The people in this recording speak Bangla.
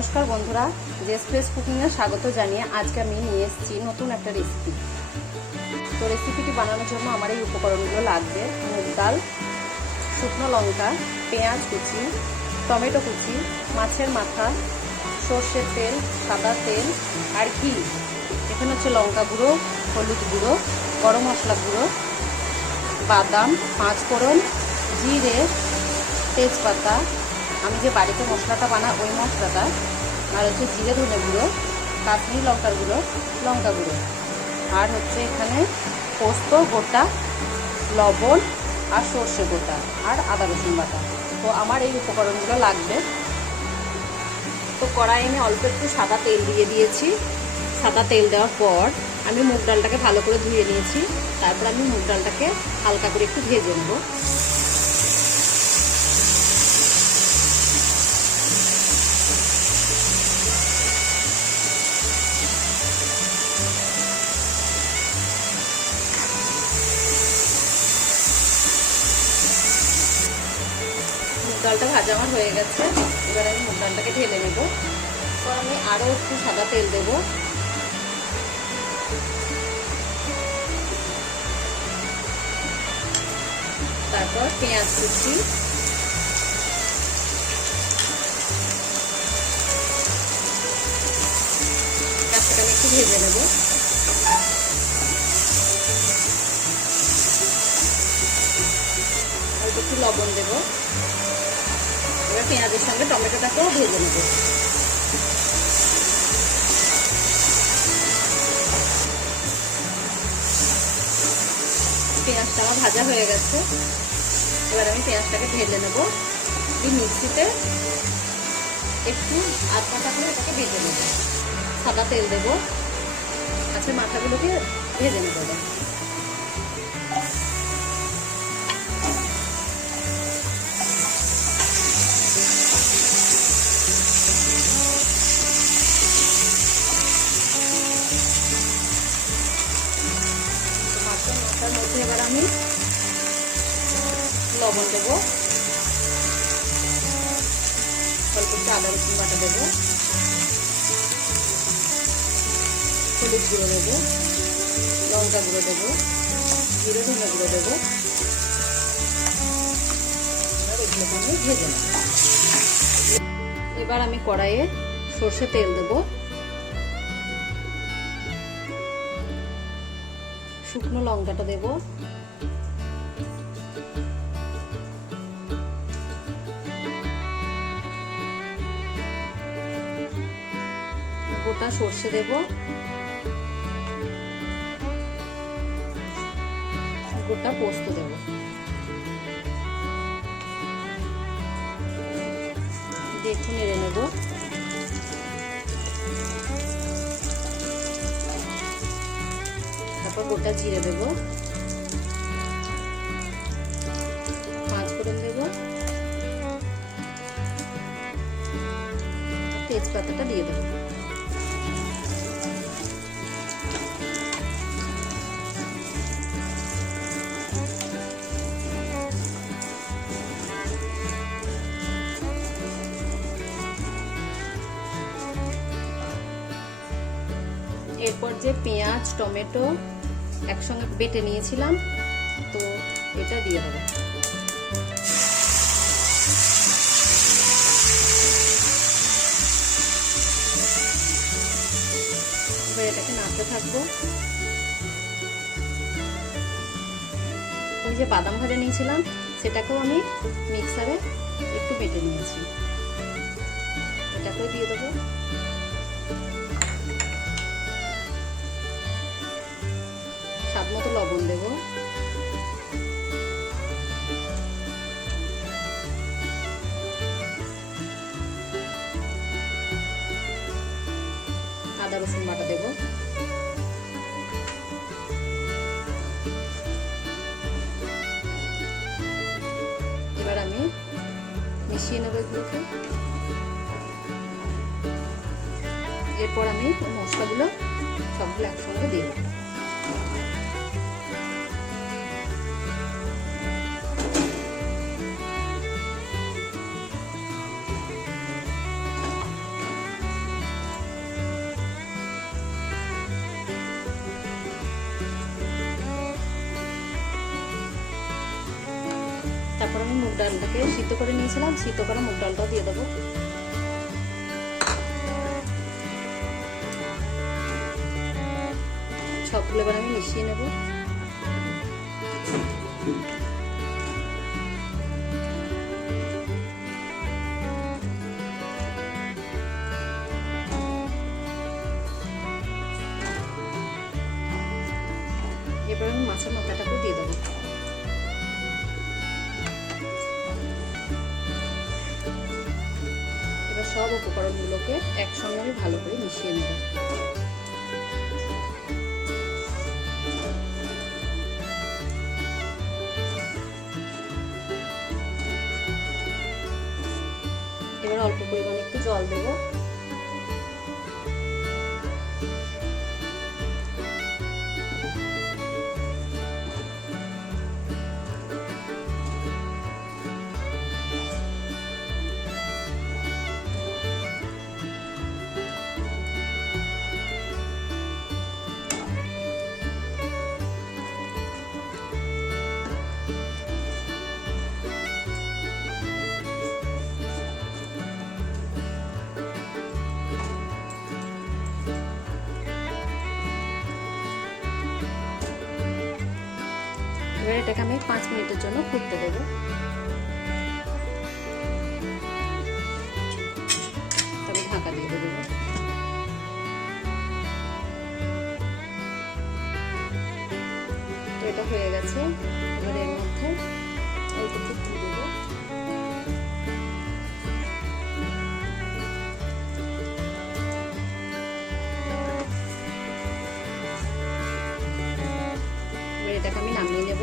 নমস্কার বন্ধুরা, জেস ফ্রেশ কুকিংয়ে স্বাগত জানিয়ে আজকে আমি নিয়ে এসেছি নতুন একটা রেসিপি। তো রেসিপিটি বানানোর জন্য আমার এই উপকরণগুলো লাগবে: মুগ ডাল, শুকনো লঙ্কা, পেঁয়াজ কুচি, টমেটো কুচি, মাছের মাথা, সর্ষের তেল, সাদা তেল আর ঘি। এখানে হচ্ছে লঙ্কা গুঁড়ো, হলুদ গুঁড়ো, গরম মশলা গুঁড়ো, বাদাম, পাঁচফোড়ন, জিরে, তেজপাতা, আমি যে বাড়িতে মশলাটা বানাই ওই মশলাটা, আর হচ্ছে জিরে ধনে গুঁড়ো, কাশ্মীরি লঙ্কার গুঁড়ো, লঙ্কা গুঁড়ো, আর হচ্ছে এখানে পোস্ত গোটা, লবণ আর সর্ষে গোটা আর আদা রসুন বাটা। তো আমার এই উপকরণগুলো লাগবে। তো কড়াইয়ে আমি অল্প একটু সাদা তেল দিয়ে দিয়েছি। সাদা তেল দেওয়ার পর আমি মুগ ডালটাকে ভালো করে ধুয়ে নিয়েছি। তারপর আমি মুগ ডালটাকে হালকা করে একটু ভেজে নেব। মুগ ডালটা ভাজা আমার হয়ে গেছে। এবার আমি মুগ ডালটাকে ঢেলে নেব। তো আমি আরও একটু সাদা তেল দেব। তারপর পেঁয়াজ কুচি, পেঁয়াজটাকে আমি একটু ভেজে নেব। অল্প একটু লবণ দেব। এবার পেঁয়াজের সঙ্গে টমেটোটাকেও ভেজে নেব। পেঁয়াজটা আমার ভাজা হয়ে গেছে। এবার আমি পেঁয়াজটাকে ঢেলে নেব। মিক্সিতে একটু আধ ঘন্টা করে এটাকে ভেজে নেব। সাদা তেল দেব। আচ্ছা, মাথাগুলোকে ভেজে নেব। মাথার মধ্যে এবার আমি লবণ দেব, অল্প একটু আদা রসুন বাটা দেবো, হলুদ গুঁড়ো দেবো, লঙ্কা গুঁড়ো দেবো, জিরে ধনে গুঁড়ো দেবো। এগুলোকে আমি ভেজে নেব। এবার আমি কড়াইয়ে সর্ষে তেল দেবো, শুকনো লঙ্কাটা দেব, গোটা সর্ষে দেব, গোটা পোস্ত দেব। দেখুন, নেড়ে নেব। তারপর গোটা জিরে দেব, পাঁচফোড়ন দেব, তেজপাতাটা দিয়ে দেব। এরপর যে পেঁয়াজ টমেটো একসঙ্গে বেটে নিয়েছিলাম, তো এটা দিয়ে দেবো। এবার এটাকে নাড়তে থাকবো। ওই যে বাদাম ভাজা নিয়েছিলাম সেটাকেও আমি মিক্সারে একটু বেটে নিয়েছি, এটাকেও দিয়ে দেবো। স্বাদ মতো লবণ দেব। আদা রসুন বাটা দেব। এবার আমি মিশিয়ে নেব এগুলোকে। এরপর আমি মশলাগুলো সবগুলো একসঙ্গে দিয়ে দেবো। মুগ ডালটাকে সিদ্ধ করে নিয়েছিলাম, সিদ্ধ করা মুগ ডালটাও দিয়ে দেবো। সবগুলো এবার আমি মিশিয়ে নেব। এবার আমি মাছের মাথাটাকেও দিয়ে দেবো। এবার সব উপকরণগুলোকে একসঙ্গে আমি ভালো করে মিশিয়ে নেব। এবার অল্প পরিমাণে একটু জল দেব। এবার এটাকে আমি 5 মিনিটের জন্য ফুটতে দেব। তবে ঢাকা দিয়ে দেব। তো এটা হয়ে গেছে। এবার এর মধ্যে অল্প একটু দিয়ে দেব। এটাকে আমি নামিয়ে নেব।